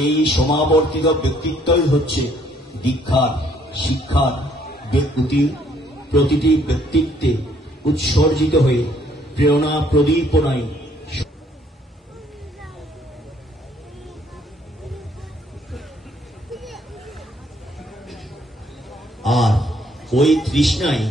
এই সমাবর্তিত ব্যক্তিত্বই হচ্ছে দীক্ষার, শিক্ষার প্রতিটি ব্যক্তিত্বে উৎসর্জিত হয়ে প্রেরণা প্রদীপনায় আর ওই তৃষ্ণায়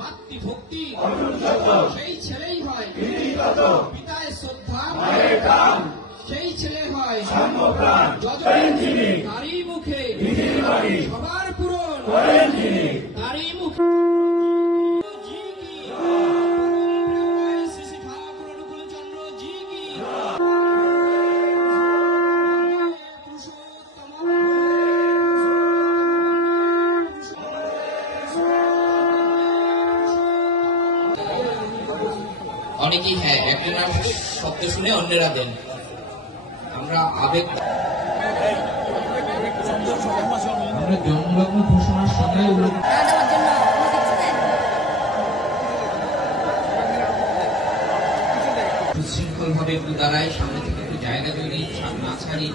মাতৃভক্তি সেই ছেলেই হয় পিতায় শ্রদ্ধা, সেই ছেলে হয় তারই মুখে সবার পূরণ, তারই মুখে অনেকেই হ্যাঁ একজনের শব্দ শুনে অন্যেরা দেন। আমরা আবেগ আমরা জন্মলগ্ন ঘোষণার সঙ্গে সুশৃঙ্খল ভাবে একটু দাঁড়াই, সামনে থেকে একটু জায়গা যদি না ছাড়ি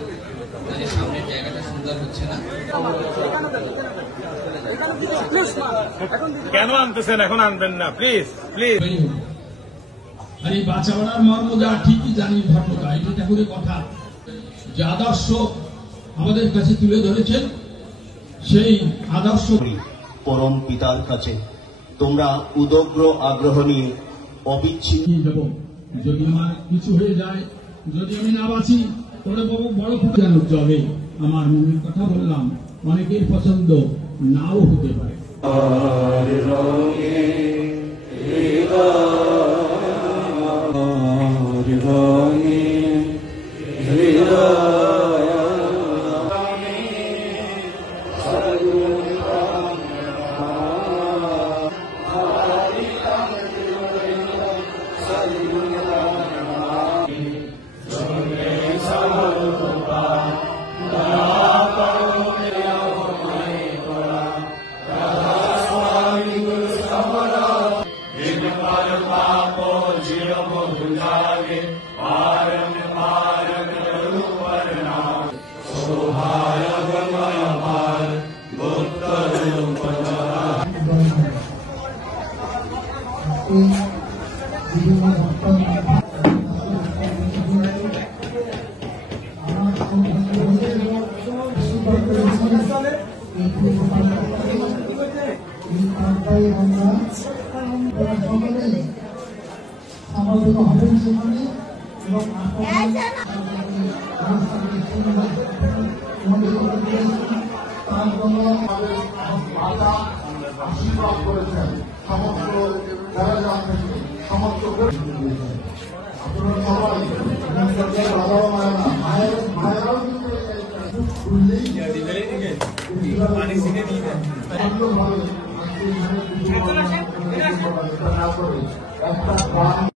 তাহলে সামনের জায়গাটা সুন্দর হচ্ছে না। কেন আনতেছেন? এখন আনবেন না, প্লিজ প্লিজ। আর এই বাঁচাবার মর্ম যা ঠিকই জানি ঘটনা, এটি ঠাকুরের কথা যে আদর্শ আমাদের কাছে তুলে ধরেছেন, সেই আদর্শ পরম পিতার কাছে তোমরা উদগ্র আগ্রহ নিয়ে অবিচ্ছিন্ন দেব। যদি আমার কিছু হয়ে যায়, যদি আমি না বাঁচি, তোরে বড় যেন চলে। আমার মনের কথা বললাম, অনেকের পছন্দ নাও হতে পারে। আশীর্বাদ করেছেন সমস্ত জায়গা থেকে, সমস্ত আপনারা সবাই মায়েরাও কিন্তু